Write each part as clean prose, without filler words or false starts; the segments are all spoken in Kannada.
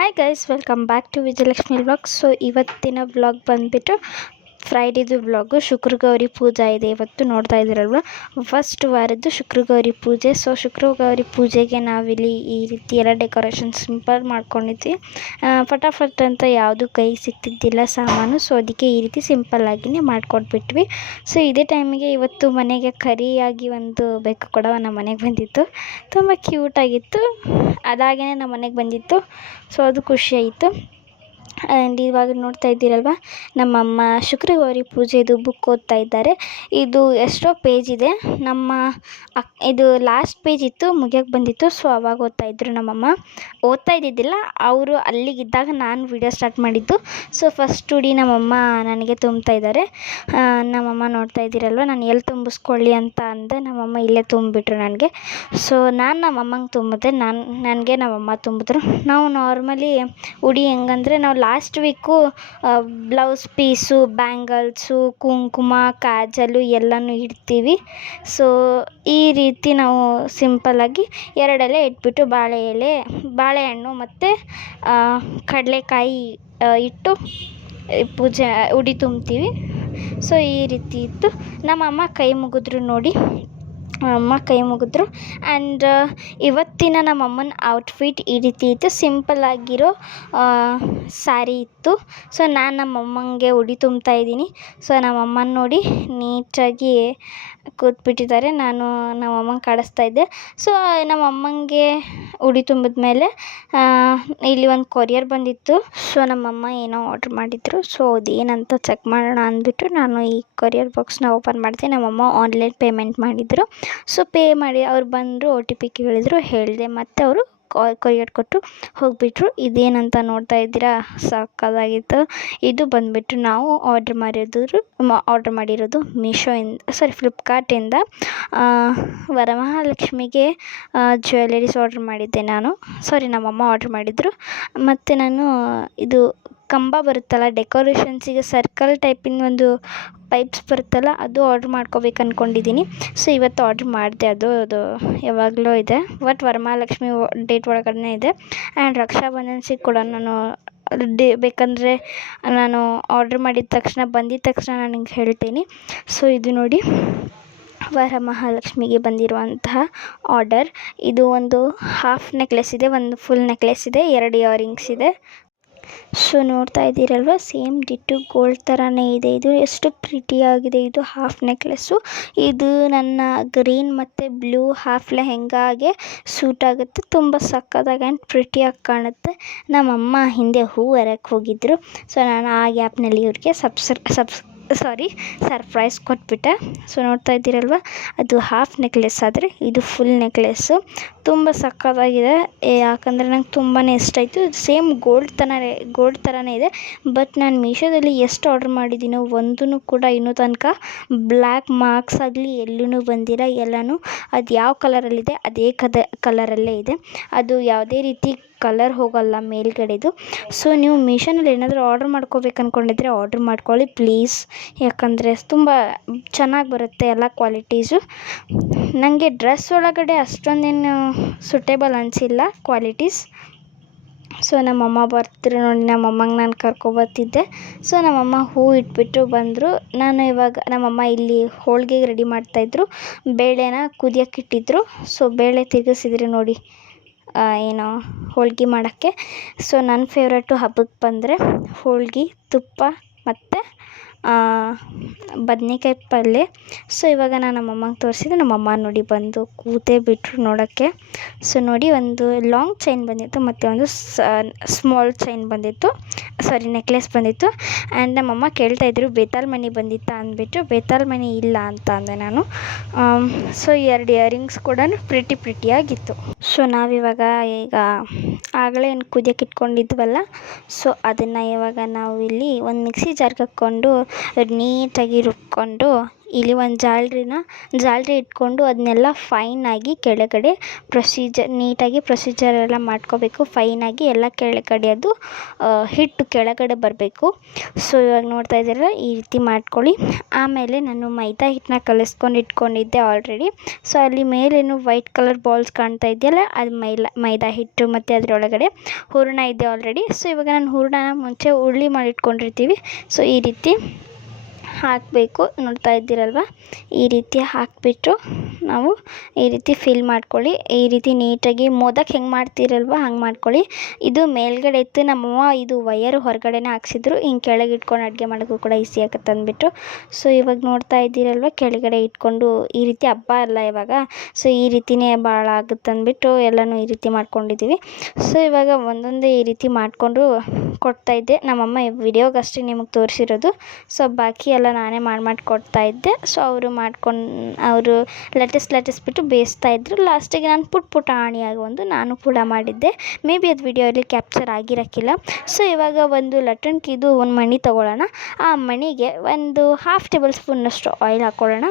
Hi guys, welcome back to Vijayalakshmi vlog. So ಇವತ್ತಿನ ವ್ಲಾಗ್ ಬಂದುಬಿಟ್ಟು ಫ್ರೈಡೇದು ವ್ಲಾಗು. ಶುಕ್ರಗೌರಿ ಪೂಜೆ ಇದೆ ಇವತ್ತು, ನೋಡ್ತಾ ಇದ್ದೀರಲ್ವ. ಫಸ್ಟ್ ವಾರದ್ದು ಶುಕ್ರಗೌರಿ ಪೂಜೆ. ಸೊ ಶುಕ್ರಗೌರಿ ಪೂಜೆಗೆ ನಾವಿಲ್ಲಿ ಈ ರೀತಿ ಎಲ್ಲ ಡೆಕೋರೇಷನ್ ಸಿಂಪಲ್ ಮಾಡ್ಕೊಂಡಿದ್ವಿ. ಫಟಾಫಟ್ ಅಂತ ಯಾವುದು ಕೈ ಸಿಗ್ತಿದ್ದಿಲ್ಲ ಸಾಮಾನು. ಸೊ ಅದಕ್ಕೆ ಈ ರೀತಿ ಸಿಂಪಲ್ಲಾಗಿಯೇ ಮಾಡಿಕೊಟ್ಬಿಟ್ವಿ. ಸೊ ಇದೇ ಟೈಮಿಗೆ ಇವತ್ತು ಮನೆಗೆ ಕರಿಯಾಗಿ ಒಂದು ಬೆಕ್ಕು ಕೂಡ ನಮ್ಮ ಮನೆಗೆ ಬಂದಿತ್ತು. ತುಂಬ ಕ್ಯೂಟಾಗಿತ್ತು. ಅದಾಗೇ ನಮ್ಮ ಮನೆಗೆ ಬಂದಿತ್ತು. ಸೊ ಅದು ಖುಷಿಯಾಯಿತು. ಆ್ಯಂಡ್ ಇವಾಗ ನೋಡ್ತಾ ಇದ್ದೀರಲ್ವ, ನಮ್ಮಮ್ಮ ಶುಕ್ರಗೌರಿ ಪೂಜೆದು ಬುಕ್ ಓದ್ತಾ ಇದ್ದಾರೆ. ಇದು ಎಷ್ಟೋ ಪೇಜ್ ಇದೆ. ಇದು ಲಾಸ್ಟ್ ಪೇಜ್ ಇತ್ತು, ಮುಗಿಯೋಕ್ಕೆ ಬಂದಿತ್ತು. ಸೊ ಅವಾಗ ಓದ್ತಾ ಇದ್ದರು ನಮ್ಮಮ್ಮ. ಓದ್ತಾ ಇದ್ದಿದ್ದಿಲ್ಲ, ಅವರು ಅಲ್ಲಿಗಿದ್ದಾಗ ನಾನು ವಿಡಿಯೋ ಸ್ಟಾರ್ಟ್ ಮಾಡಿದ್ದು. ಸೊ ಫಸ್ಟ್ ಉಡಿ ನಮ್ಮಮ್ಮ ನನಗೆ ತುಂಬ್ತಾ ಇದ್ದಾರೆ. ನಮ್ಮಮ್ಮ ನೋಡ್ತಾ ಇದ್ದೀರಲ್ವ, ನಾನು ಎಲ್ಲಿ ತುಂಬಿಸ್ಕೊಳ್ಳಿ ಅಂತ ಅಂದೆ. ನಮ್ಮಮ್ಮ ಇಲ್ಲೇ ತುಂಬಿಬಿಟ್ರು ನನಗೆ. ಸೊ ನಾನು ನಮ್ಮಮ್ಮಂಗೆ ತುಂಬಿದೆ, ನನಗೆ ನಮ್ಮಮ್ಮ ತುಂಬಿದ್ರು. ನಾವು ನಾರ್ಮಲಿ ಉಡಿ ಹೆಂಗಂದರೆ, ನಾವು last week blouse piece, bangles, ಕುಂಕುಮ, ಕಾಜಲು ಎಲ್ಲನೂ ಇಡ್ತೀವಿ. ಸೊ ಈ ರೀತಿ ನಾವು ಸಿಂಪಲ್ಲಾಗಿ 2 ಎಲೆ ಇಟ್ಬಿಟ್ಟು ಬಾಳೆಹಣ್ಣು ಮತ್ತು ಕಡಲೆಕಾಯಿ ಇಟ್ಟು ಪೂಜೆ ಉಡಿ ತುಂಬ್ತೀವಿ. ಸೊ ಈ ರೀತಿ ಇತ್ತು. ನಮ್ಮಮ್ಮ ಕೈ ಮುಗಿದ್ರು ನೋಡಿ. ಅಮ್ಮ ಕೈ ಮುಗಿದ್ರು. ಆ್ಯಂಡ್ ಇವತ್ತಿನ ನಮ್ಮಮ್ಮನ ಔಟ್ಫಿಟ್ ಈ ರೀತಿ ಇತ್ತು. ಸಿಂಪಲ್ಲಾಗಿರೋ ಸ್ಯಾರಿ ಇತ್ತು. ಸೊ ನಾನು ನಮ್ಮಮ್ಮಂಗೆ ಉಡಿ ತುಂಬ್ತಾ ಇದ್ದೀನಿ. ಸೊ ನಮ್ಮಮ್ಮನ ನೋಡಿ ನೀಟಾಗಿ ಕೂತ್ಬಿಟ್ಟಿದ್ದಾರೆ. ನಾನು ನಮ್ಮಮ್ಮಂಗೆ ಕಾಡಿಸ್ತಾ ಇದ್ದೆ. ಸೊ ನಮ್ಮಮ್ಮಂಗೆ ಉಡಿ ತುಂಬಿದ್ಮೇಲೆ ಇಲ್ಲಿ ಒಂದು ಕೊರಿಯರ್ ಬಂದಿತ್ತು. ಸೊ ನಮ್ಮಮ್ಮ ಏನೋ ಆರ್ಡ್ರ್ ಮಾಡಿದ್ರು. ಸೊ ಅದೇನಂತ ಚೆಕ್ ಮಾಡೋಣ ಅಂದ್ಬಿಟ್ಟು ನಾನು ಈ ಕೊರಿಯರ್ ಬಾಕ್ಸ್ನ ಓಪನ್ ಮಾಡಿದೆ. ನಮ್ಮಮ್ಮ ಆನ್ಲೈನ್ ಪೇಮೆಂಟ್ ಮಾಡಿದರು. ಸೊ ಪೇ ಮಾಡಿ ಅವ್ರು ಬಂದರು, OTP ಕೇಳಿದ್ರು, ಹೇಳಿದೆ, ಮತ್ತು ಅವರು ಕೊರಿಯರ್ ಕೊಟ್ಟು ಹೋಗಿಬಿಟ್ರು. ಇದೇನಂತ ನೋಡ್ತಾ ಇದ್ದೀರಾ, ಸಕ್ಕತ್ತಾಗಿತ್ತು. ಇದು ಬಂದುಬಿಟ್ಟು ನಾವು ಆರ್ಡ್ರ್ ಮಾಡಿರೋದು ಫ್ಲಿಪ್ಕಾರ್ಟಿಂದ. ವರಮಹಾಲಕ್ಷ್ಮಿಗೆ ಜ್ಯುವೆಲರೀಸ್ ಆರ್ಡ್ರ್ ಮಾಡಿದ್ದೆ ನಾನು. ನಮ್ಮಮ್ಮ ಆರ್ಡ್ರ್ ಮಾಡಿದರು. ಮತ್ತು ನಾನು ಇದು ಕಂಬ ಬರುತ್ತಲ್ಲ ಡೆಕೋರೇಷನ್ಸಿಗೆ, ಸರ್ಕಲ್ ಟೈಪಿನ ಒಂದು ಪೈಪ್ಸ್ ಬರುತ್ತಲ್ಲ, ಅದು ಆರ್ಡ್ರ್ ಮಾಡ್ಕೋಬೇಕು ಅಂದ್ಕೊಂಡಿದ್ದೀನಿ. ಸೊ ಇವತ್ತು ಆರ್ಡ್ರ್ ಮಾಡಿದೆ. ಅದು ಯಾವಾಗಲೂ ಇದೆ, ಬಟ್ ವರಮಹಾಲಕ್ಷ್ಮಿ ಡೇಟ್ ಒಳಗಡೆ ಇದೆ. ಆ್ಯಂಡ್ ರಕ್ಷಾಬಂಧನ್ಸಿಗೆ ಕೂಡ ನಾನು ಬೇಕಂದರೆ ನಾನು ಆರ್ಡ್ರ್ ಬಂದಿದ ತಕ್ಷಣ ನನಗೆ ಹೇಳ್ತೀನಿ. ಸೊ ಇದು ನೋಡಿ, ವರಮಹಾಲಕ್ಷ್ಮಿಗೆ ಬಂದಿರುವಂತಹ ಆರ್ಡರ್. ಇದು ಒಂದು ಹಾಫ್ ನೆಕ್ಲೆಸ್ ಇದೆ, ಒಂದು ಫುಲ್ ನೆಕ್ಲೆಸ್ ಇದೆ, 2 ಇಯರಿಂಗ್ಸ್ ಇದೆ. ಸೊ ನೋಡ್ತಾ ಇದ್ದೀರಲ್ವ, ಸೇಮ್ ಡಿಟ್ಟು ಗೋಲ್ಡ್ ಥರನೇ ಇದೆ. ಇದು ಎಷ್ಟು ಪ್ರಿಟಿಯಾಗಿದೆ. ಇದು ಹಾಫ್ ನೆಕ್ಲೆಸ್ಸು. ಇದು ನನ್ನ ಗ್ರೀನ್ ಮತ್ತು ಬ್ಲೂ ಹಾಫ್ ಲೆಹೆಂಗಾಗೆ ಸೂಟ್ ಆಗುತ್ತೆ. ತುಂಬ ಸಕ್ಕತ್ತಾಗಿ ಆ್ಯಂಡ್ ಪ್ರಿಟಿಯಾಗಿ ಕಾಣುತ್ತೆ. ನಮ್ಮಮ್ಮ ಹಿಂದೆ ಹೂ ಎರಕ್ಕೆ ಹೋಗಿದ್ದರು. ಸೊ ನಾನು ಆ ಗ್ಯಾಪ್ನಲ್ಲಿ ಇವ್ರಿಗೆ ಸರ್ಪ್ರೈಸ್ ಕೊಟ್ಬಿಟ್ಟೆ. ಸೊ ನೋಡ್ತಾ ಇದ್ದೀರಲ್ವ, ಅದು ಹಾಫ್ ನೆಕ್ಲೆಸ್ ಆದರೆ ಇದು ಫುಲ್ ನೆಕ್ಲೆಸ್ಸು. ತುಂಬ ಸಕ್ಕತ್ತಾಗಿದೆ. ಯಾಕಂದರೆ ನಂಗೆ ತುಂಬಾ ಇಷ್ಟ ಆಯಿತು. ಸೇಮ್ ಗೋಲ್ಡ್ ಥರನೇ ಇದೆ. ಬಟ್ ನಾನು ಮೀಶೋದಲ್ಲಿ ಎಷ್ಟು ಆರ್ಡ್ರ್ ಮಾಡಿದ್ದೀನೋ ಒಂದೂ ಕೂಡ ಇನ್ನೂ ತನಕ ಬ್ಲ್ಯಾಕ್ ಮಾರ್ಕ್ಸ್ ಆಗಲಿ ಎಲ್ಲೂ ಬಂದಿಲ್ಲ. ಎಲ್ಲನೂ ಅದು ಯಾವ ಕಲರಲ್ಲಿದೆ ಅದೇ ಕಲರಲ್ಲೇ ಇದೆ. ಅದು ಯಾವುದೇ ರೀತಿ ಕಲರ್ ಹೋಗಲ್ಲ ಮೇಲ್ಗಡೆದು. ಸೊ ನೀವು ಮೀಶೋನಲ್ಲಿ ಏನಾದರೂ ಆರ್ಡ್ರ್ ಮಾಡ್ಕೋಬೇಕು ಅಂದ್ಕೊಂಡಿದ್ರೆ ಆರ್ಡ್ರ್ ಮಾಡ್ಕೊಳ್ಳಿ ಪ್ಲೀಸ್. ಯಾಕಂದರೆ ತುಂಬ ಚೆನ್ನಾಗಿ ಬರುತ್ತೆ ಎಲ್ಲ ಕ್ವಾಲಿಟೀಸು. ನನಗೆ ಡ್ರೆಸ್ ಒಳಗಡೆ ಅಷ್ಟೊಂದೇನು ಸೂಟೇಬಲ್ ಅನಿಸಿಲ್ಲ ಕ್ವಾಲಿಟೀಸ್. ಸೊ ನಮ್ಮಮ್ಮ ಬರ್ತಿದ್ರು ನೋಡಿ, ನಮ್ಮಮ್ಮಂಗೆ ನಾನು ಕರ್ಕೊಬರ್ತಿದ್ದೆ. ಸೊ ನಮ್ಮಮ್ಮ ಹೂ ಇಟ್ಬಿಟ್ಟು ಬಂದರು. ನಾನು ಇವಾಗ ನಮ್ಮಮ್ಮ ಇಲ್ಲಿ ಹೋಳಿಗೆಗೆ ರೆಡಿ ಮಾಡ್ತಾಯಿದ್ರು. ಬೇಳೆನ ಕುದಿಯೋಕ್ಕಿಟ್ಟಿದ್ರು. ಸೊ ಬೇಳೆ ತಿರುಗಿಸಿದ್ರು ನೋಡಿ, ಏನೋ ಹೋಳ್ಗೆ ಮಾಡೋಕ್ಕೆ. ಸೊ ನನ್ನ ಫೇವ್ರೇಟು ಹಬ್ಬಕ್ಕೆ ಬಂದರೆ ಹೋಳ್ಗೆ, ತುಪ್ಪ ಮತ್ತು ಬದ್ನೆಕಾಯಿ ಪಲ್ಯ. ಸೊ ಇವಾಗ ನಾನು ನಮ್ಮಮ್ಮಂಗೆ ತೋರಿಸಿದೆ. ನಮ್ಮಮ್ಮ ನೋಡಿ ಬಂದು ಕೂತೇ ಬಿಟ್ಟರು ನೋಡೋಕ್ಕೆ. ಸೊ ನೋಡಿ, ಒಂದು ಲಾಂಗ್ ಚೈನ್ ಬಂದಿತ್ತು ಮತ್ತು ಒಂದು ಸ್ಮಾಲ್ ಚೈನ್ ಬಂದಿತ್ತು, ನೆಕ್ಲೆಸ್ ಬಂದಿತ್ತು. ಆ್ಯಂಡ್ ನಮ್ಮಮ್ಮ ಕೇಳ್ತಾಯಿದ್ರು ಬೇತಾಲ್ ಮಣಿ ಬಂದಿತ್ತಾ ಅಂದ್ಬಿಟ್ಟು. ಬೇತಾಲ್ ಮಣಿ ಇಲ್ಲ ಅಂತ ಅಂದೆ ನಾನು. ಸೊ 2 ಇಯರಿಂಗ್ಸ್ ಕೂಡ ಪ್ರಿಟಿಯಾಗಿತ್ತು. ಸೊ ನಾವಿವಾಗ ಈಗ ಆಗಲೇ ಏನು ಕುದಿಯೋಕೆ ಇಟ್ಕೊಂಡಿದ್ವಲ್ಲ, ಸೊ ಅದನ್ನು ಇವಾಗ ನಾವು ಇಲ್ಲಿ ಒಂದು ಮಿಕ್ಸಿ ಜಾರ್ಗೆ ಹಾಕ್ಕೊಂಡು ನೀಟಾಗಿ ರುಬ್ಕೊಂಡು ಇಲ್ಲಿ ಒಂದು ಜಾಲರಿ ಇಟ್ಕೊಂಡು ಅದನ್ನೆಲ್ಲ ಫೈನಾಗಿ ಕೆಳಗಡೆ ನೀಟಾಗಿ ಪ್ರೊಸೀಜರ್ ಎಲ್ಲ ಮಾಡ್ಕೋಬೇಕು. ಫೈನಾಗಿ ಎಲ್ಲ ಕೆಳಗಡೆ ಅದು ಹಿಟ್ಟು ಕೆಳಗಡೆ ಬರಬೇಕು. ಸೊ ಇವಾಗ ನೋಡ್ತಾ ಇದ್ದೀರಲ್ಲ, ಈ ರೀತಿ ಮಾಡ್ಕೊಳ್ಳಿ. ಆಮೇಲೆ ನಾನು ಮೈದಾ ಹಿಟ್ಟನ್ನ ಕಲಿಸ್ಕೊಂಡು ಇಟ್ಕೊಂಡಿದ್ದೆ ಆಲ್ರೆಡಿ. ಸೊ ಅಲ್ಲಿ ಮೇಲೇನು ವೈಟ್ ಕಲರ್ ಬಾಲ್ಸ್ ಕಾಣ್ತಾ ಇದೆಯಲ್ಲ, ಅದು ಮೈದಾ ಹಿಟ್ಟು ಮತ್ತು ಅದರೊಳಗಡೆ ಹೂರಣ ಇದೆ ಆಲ್ರೆಡಿ. ಸೊ ಇವಾಗ ನಾನು ಹೂರಣನ ಮುಂಚೆ ಉರುಳಿ ಮಾಡಿ ಇಟ್ಕೊಂಡಿರ್ತೀವಿ. ಸೊ ಈ ರೀತಿ ಹಾಕಬೇಕು. ನೋಡ್ತಾ ಇದ್ದೀರಲ್ವ, ಈ ರೀತಿ ಹಾಕಿಬಿಟ್ಟು ನಾವು ಈ ರೀತಿ ಫಿಲ್ ಮಾಡ್ಕೊಳ್ಳಿ. ಈ ರೀತಿ ನೀಟಾಗಿ ಮೋದಕ್ ಹೆಂಗೆ ಮಾಡ್ತೀರಲ್ವ ಹಂಗೆ ಮಾಡ್ಕೊಳ್ಳಿ. ಇದು ಮೇಲ್ಗಡೆ ಇತ್ತು, ನಮ್ಮವ್ವ ಇದು ವಯರ್ ಹೊರಗಡೆನೇ ಹಾಕ್ಸಿದ್ರು, ಹಿಂಗೆ ಕೆಳಗೆ ಇಟ್ಕೊಂಡು ಅಡುಗೆ ಮಾಡೋಕ್ಕೂ ಕೂಡ ಈಸಿ ಆಗುತ್ತೆ ಅಂದ್ಬಿಟ್ಟು. ಸೊ ಇವಾಗ ನೋಡ್ತಾ ಇದ್ದೀರಲ್ವ, ಕೆಳಗಡೆ ಇಟ್ಕೊಂಡು ಈ ರೀತಿ ಹಬ್ಬ ಅಲ್ಲ ಇವಾಗ, ಸೊ ಈ ರೀತಿಯೇ ಭಾಳ ಆಗುತ್ತೆ ಅಂದ್ಬಿಟ್ಟು ಎಲ್ಲನೂ ಈ ರೀತಿ ಮಾಡ್ಕೊಂಡಿದ್ದೀವಿ. ಸೊ ಇವಾಗ ಒಂದೊಂದೇ ಈ ರೀತಿ ಮಾಡಿಕೊಂಡು ಕೊಡ್ತಾಯಿದ್ದೆ. ನಮ್ಮಮ್ಮ ವಿಡಿಯೋಗಷ್ಟೇ ನಿಮಗೆ ತೋರಿಸಿರೋದು. ಸೊ ಬಾಕಿ ಎಲ್ಲ ನಾನೇ ಮಾಡಿ ಕೊಡ್ತಾಯಿದ್ದೆ. ಸೊ ಅವರು ಲಟ್ಟಿಸ್ಬಿಟ್ಟು ಬೇಯಿಸ್ತಾಯಿದ್ರು. ಲಾಸ್ಟಿಗೆ ನಾನು ಪುಟಾಣಿಯಾಗಿ ನಾನು ಕೂಡ ಮಾಡಿದ್ದೆ. ಮೇ ಬಿ ಅದು ವಿಡಿಯೋಲಿ ಕ್ಯಾಪ್ಚರ್ ಆಗಿರೋಕ್ಕಿಲ್ಲ. ಸೊ ಇವಾಗ ಒಂದು ಲಟ್ಟಣಿದು ಒಂದು ಮಣಿ ತೊಗೊಳ್ಳೋಣ. ಆ ಮಣಿಗೆ ಒಂದು 1/2 ಟೇಬಲ್ ಸ್ಪೂನಷ್ಟು ಆಯಿಲ್ ಹಾಕ್ಕೊಳ್ಳೋಣ.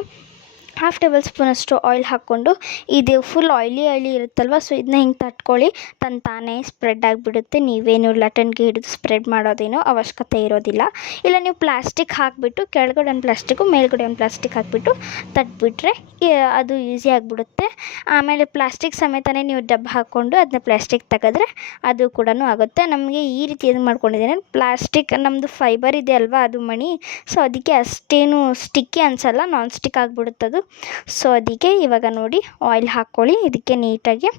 1/2 ಟೇಬಲ್ ಸ್ಪೂನಷ್ಟು ಆಯಿಲ್ ಹಾಕ್ಕೊಂಡು, ಇದು ಫುಲ್ ಆಯ್ಲಿ ಇರುತ್ತಲ್ವ, ಸೊ ಇದನ್ನ ಹಿಂಗೆ ತಟ್ಕೊಳ್ಳಿ. ತಾನೇ ಸ್ಪ್ರೆಡ್ ಆಗಿಬಿಡುತ್ತೆ. ನೀವೇನು ಲಟ್ಟಣಿಗೆ ಹಿಡಿದು ಸ್ಪ್ರೆಡ್ ಮಾಡೋದೇನೋ ಅವಶ್ಯಕತೆ ಇರೋದಿಲ್ಲ. ಇಲ್ಲ ನೀವು ಪ್ಲಾಸ್ಟಿಕ್ ಹಾಕಿಬಿಟ್ಟು ಕೆಳಗಡೆ ಒಂದು ಪ್ಲಾಸ್ಟಿಕ್ಕು ಮೇಲ್ಗಡೆ ಒಂದು ಪ್ಲಾಸ್ಟಿಕ್ ಹಾಕಿಬಿಟ್ಟು ತಟ್ಬಿಟ್ರೆ ಅದು ಈಸಿ ಆಗಿಬಿಡುತ್ತೆ. ಆಮೇಲೆ ಪ್ಲಾಸ್ಟಿಕ್ ಸಮೇತನೇ ನೀವು ಡಬ್ಬ ಹಾಕ್ಕೊಂಡು ಅದನ್ನ ಪ್ಲಾಸ್ಟಿಕ್ ತೆಗೆದ್ರೆ ಅದು ಕೂಡ ಆಗುತ್ತೆ. ನಮಗೆ ಈ ರೀತಿ ಏನು ಮಾಡ್ಕೊಂಡಿದ್ದೀನಿ, ಪ್ಲಾಸ್ಟಿಕ್ ನಮ್ಮದು ಫೈಬರ್ ಇದೆ ಅಲ್ವಾ ಅದು ಮಣಿ, ಸೊ ಅದಕ್ಕೆ ಅಷ್ಟೇನು ಸ್ಟಿಕ್ಕಿ ಅನಿಸಲ್ಲ, ನಾನ್ ಸ್ಟಿಕ್ ಆಗಿಬಿಡುತ್ತದು. ಸೊ ಅದಕ್ಕೆ ಇವಾಗ ನೋಡಿ ಆಯಿಲ್ ಹಾಕ್ಕೊಳ್ಳಿ. ಇದಕ್ಕೆ ನೀಟಾಗಿ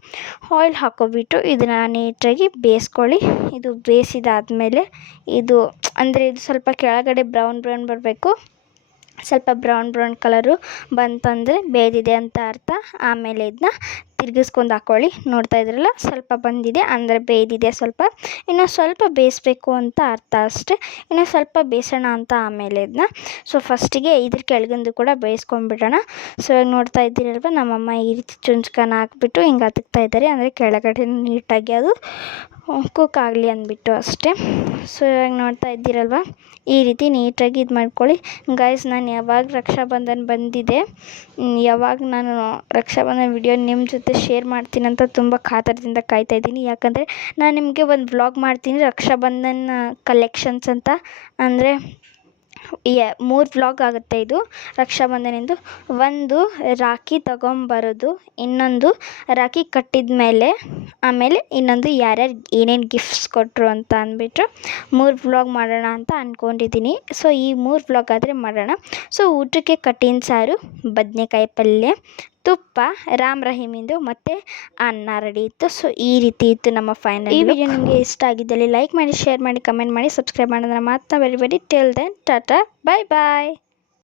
ಆಯಿಲ್ ಹಾಕ್ಕೊಬಿಟ್ಟು ಇದನ್ನು ನೀಟಾಗಿ ಬೇಯಿಸ್ಕೊಳ್ಳಿ. ಇದು ಬೇಯಿಸಿದಾದ್ಮೇಲೆ ಇದು ಸ್ವಲ್ಪ ಕೆಳಗಡೆ ಬ್ರೌನ್ ಬರಬೇಕು. ಸ್ವಲ್ಪ ಬ್ರೌನ್ ಕಲರು ಬಂತಂದರೆ ಬೇಯ್ದಿದೆ ಅಂತ ಅರ್ಥ. ಆಮೇಲೆ ಇದನ್ನ ತಿರ್ಗಿಸ್ಕೊಂಡು ಹಾಕ್ಕೊಳ್ಳಿ. ನೋಡ್ತಾ ಇದ್ರಲ್ಲ, ಸ್ವಲ್ಪ ಬಂದಿದೆ ಅಂದರೆ ಬೇಯ್ದಿದೆ. ಇನ್ನೂ ಸ್ವಲ್ಪ ಬೇಯಿಸ್ಬೇಕು ಅಂತ ಅರ್ಥ ಅಷ್ಟೇ. ಇನ್ನೂ ಸ್ವಲ್ಪ ಬೇಯಿಸೋಣ ಅಂತ ಆಮೇಲೆ ಇದನ್ನ. ಸೊ ಫಸ್ಟಿಗೆ ಇದ್ರ ಕೆಳಗಿಂದು ಕೂಡ ಬೇಯಿಸ್ಕೊಂಡ್ಬಿಡೋಣ. ಸೊ ಇವಾಗ ನೋಡ್ತಾ ಇದ್ದೀರಲ್ವ, ನಮ್ಮಮ್ಮ ಈ ರೀತಿ ಚುಂಚ್ಕನ ಹಾಕ್ಬಿಟ್ಟು ಹಿಂಗೆ ಹತ್ತಕ್ತಾ ಇದ್ದಾರೆ, ಅಂದರೆ ಕೆಳಗಡೆ ನೀಟಾಗಿ ಅದು ಕುಕ್ ಆಗಲಿ ಅಂದ್ಬಿಟ್ಟು ಅಷ್ಟೇ. ಸೊ ಇವಾಗ ನೋಡ್ತಾ ಇದ್ದೀರಲ್ವ, ಈ ರೀತಿ ನೀಟಾಗಿ ಇದು ಮಾಡ್ಕೊಳ್ಳಿ. ಗೈಸ್, ನಾನು ಯಾವಾಗ ರಕ್ಷಾಬಂಧನ ಬಂದಿದೆ, ಯಾವಾಗ ನಾನು ರಕ್ಷಾಬಂಧನ ವಿಡಿಯೋ ನಿಮ್ಮ ಜೊತೆ ಶೇರ್ ಮಾಡ್ತೀನಂತ ತುಂಬ ಕಾತರದಿಂದ ಕಾಯ್ತಾಯಿದ್ದೀನಿ. ಯಾಕಂದರೆ ನಾನು ನಿಮಗೆ ಒಂದು ವ್ಲಾಗ್ ಮಾಡ್ತೀನಿ ರಕ್ಷಾಬಂಧನ ಕಲೆಕ್ಷನ್ಸ್ ಅಂತ. ಅಂದರೆ 3 ವ್ಲಾಗ್ ಆಗುತ್ತೆ ಇದು ರಕ್ಷಾಬಂಧನದ್ದು. ಒಂದು ರಾಖಿ ತಗೊಂಬರೋದು, ಇನ್ನೊಂದು ರಾಖಿ ಕಟ್ಟಿದ ಮೇಲೆ, ಆಮೇಲೆ ಇನ್ನೊಂದು ಯಾರ್ಯಾರು ಏನೇನು ಗಿಫ್ಟ್ಸ್ ಕೊಟ್ಟರು ಅಂತ ಅಂದ್ಬಿಟ್ಟು 3 ವ್ಲಾಗ್ ಮಾಡೋಣ ಅಂತ ಅಂದ್ಕೊಂಡಿದ್ದೀನಿ. ಸೊ ಈ 3 ವ್ಲಾಗ್ ಆದರೆ ಮಾಡೋಣ. ಸೊ ಊಟಕ್ಕೆ ಕಟ್ಟಿನ ಸಾರು, ಬದನೇಕಾಯಿ ಪಲ್ಯ, ತುಪ್ಪ, ರಾಮ್ ರಹೀಮಿಂದು ಮತ್ತು ಅನ್ನ ರೆಡಿ ಇತ್ತು. ಸೊ ಈ ರೀತಿ ಇತ್ತು ನಮ್ಮ ಫೈನಲ್. ಈ ವಿಡಿಯೋ ನಿಮಗೆ ಇಷ್ಟ ಆಗಿದ್ದಲ್ಲಿ ಲೈಕ್ ಮಾಡಿ, ಶೇರ್ ಮಾಡಿ, ಕಮೆಂಟ್ ಮಾಡಿ, ಸಬ್ಸ್ಕ್ರೈಬ್ ಮಾಡೋದನ್ನ ಮಾತ್ರ ಬರಿಬೇಡಿ. ಟಿಲ್ ದೆನ್ ಟಾಟಾ, ಬಾಯ್ ಬಾಯ್.